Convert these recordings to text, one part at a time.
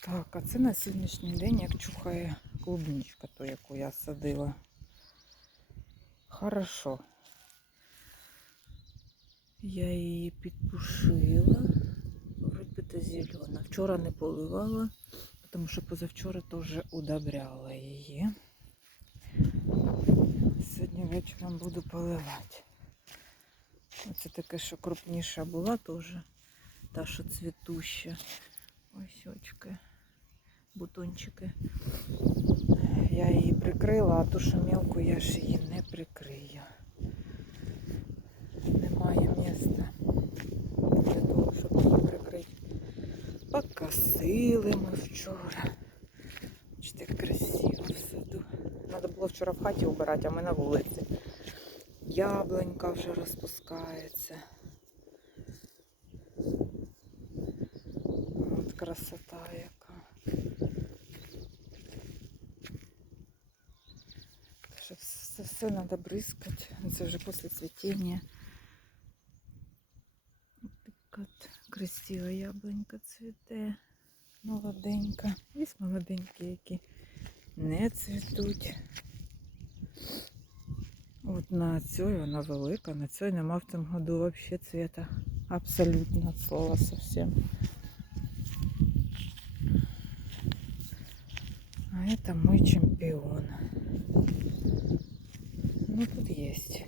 Так, а це на сьогоднішній день як чухає клубничка, ту, яку я садила. Хорошо. Я її підпушила. Вроді то зелена. Вчора не поливала, тому що позавчора теж удобряла її. Сьогодні вечором буду поливати. Оце таке, що крупніша була теж. Та, що цвітуща. Ось очки, бутончики. Я її прикрила, а ту, що мілку, я ж її не прикрию. Немає міста для того, щоб її прикрити. Покосили ми вчора. Бачите, як красиво в саду. Треба було вчора в хаті убирати, а ми на вулиці. Яблонька вже розпускається. От красота яка. Це все треба бризкати. Це вже після цвітіння. От така от красива яблонька цвіте. Молоденька. Є молоденькі, які не цвітуть. От на цій вона велика, на цій нема в цьому году взагалі цвіта. Абсолютно слова совсем. А это мой чемпион. Ну, тут есть.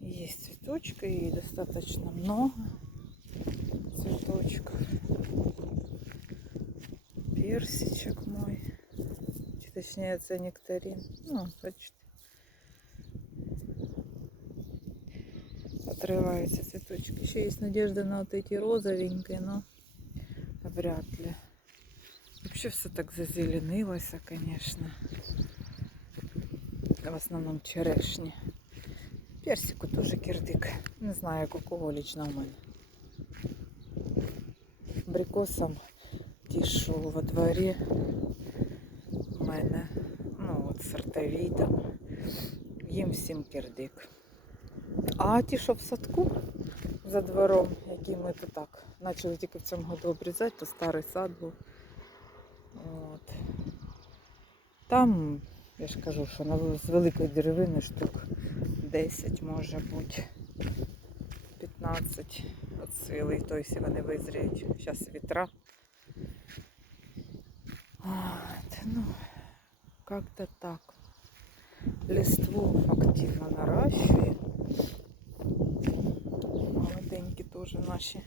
Есть цветочки и достаточно много цветочков. Персичек мой. Точнее, это нектарин. Ну, почти. Отрываются цветочки. Еще есть надежда на вот эти розовенькие, но вряд ли. Вообще все так зазеленилося, конечно. В основном черешні. Персику теж кирдик. Не знаю, як у кого лично у мене. Брикосом ті, що во дворі у мене, ну от сортові там, їм всім кирдик. А ті, що в садку за двором, які ми тут так почали тільки в цьому году обрізати, то старий сад був. От. Там, я ж кажу, що на, з великої деревини штук 10 може бути. 15 от сили, то якщо вони визріють. Зараз вітра. От, ну, как-то так. Листву активно наращує. Молоденькі теж наші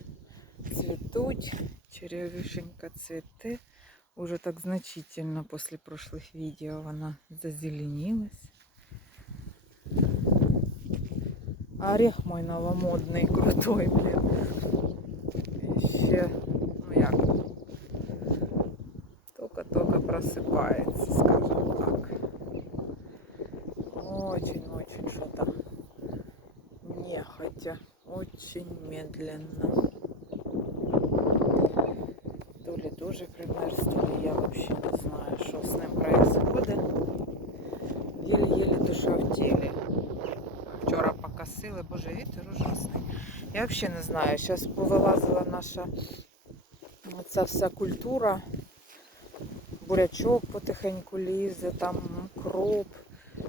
цвітуть. Черевишенька цвіте. Уже так значительно после прошлых видео она зазеленилась. Орех мой новомодный, крутой, блин. Ще, ну як, только-только просыпается, скажем так. Очень-очень что-то нехотя, очень медленно. Ли примерз, я вообще не знаю, що з ним происходит. Єлі-єлі душа в тілі. Вчора покосили, боже, вітер ужасний. Я взагалі не знаю. Зараз повилазила наша оця вся культура. Бурячок потихеньку лізе, там кроп,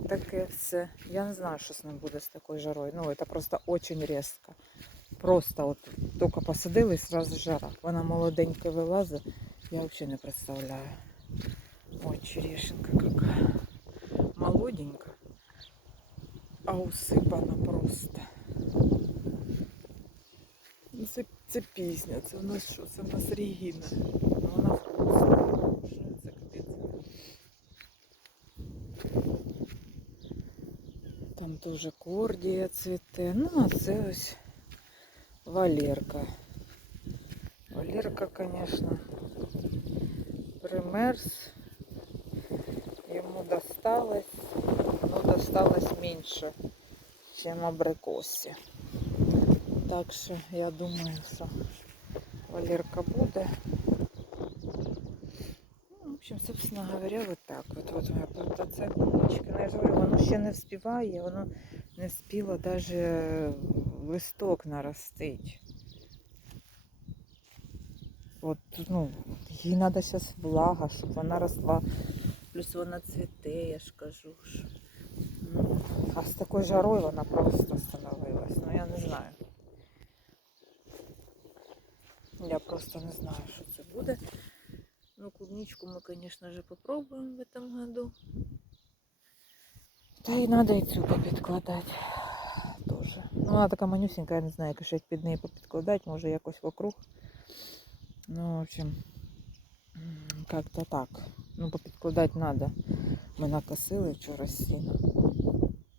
таке все. Я не знаю, що з ним буде з такою жарою. Ну, це просто дуже різко. Просто от тільки посадили і сразу жара. Вона молоденька вилазить. Я взагалі не представляю. Ой, черешенка какая. Молоденька. А усипана просто. Ну, Це, це пісня, це у нас що? Це у нас Регіна. Ну, Вона вкусна. Це капець? Там теж кордія цвіте. Ну, а це ось Валерка. Валерка, конечно, примерз. Ему досталось, но досталось меньше, чем абрикосі. Так що я думаю, що Валерка буде. Ну, в общем, собственно говоря, вот так. Вот, вот моя плантація клубнички. Ну, я ж говорю, воно ще не вспіває, воно не вспіло даже листок наростить. От, ну, їй треба зараз влага, щоб вона росла. Плюс вона цвіте, я ж кажу. Що... Ну, А з такою жарою вона просто становилась. Ну я не знаю. Я просто не знаю, що це буде. Ну, клубничку мы, конечно же, попробуем в этом году. Та й надо і цю попідкладати теж. Ну, вона така манюсенька, я не знаю, ще під неї попідкладати, може якось вокруг. Ну, в общем, м, как-то так. Ну, попідкладати треба. Ми накосили вчора сіна.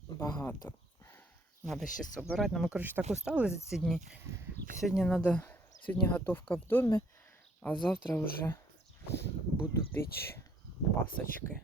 Багато. Надо ще собирати. Ну, ми, коротше, так устали за ці дні. Сьогодні надо, сьогодні готовка в домі, а завтра вже буду печь пасочки.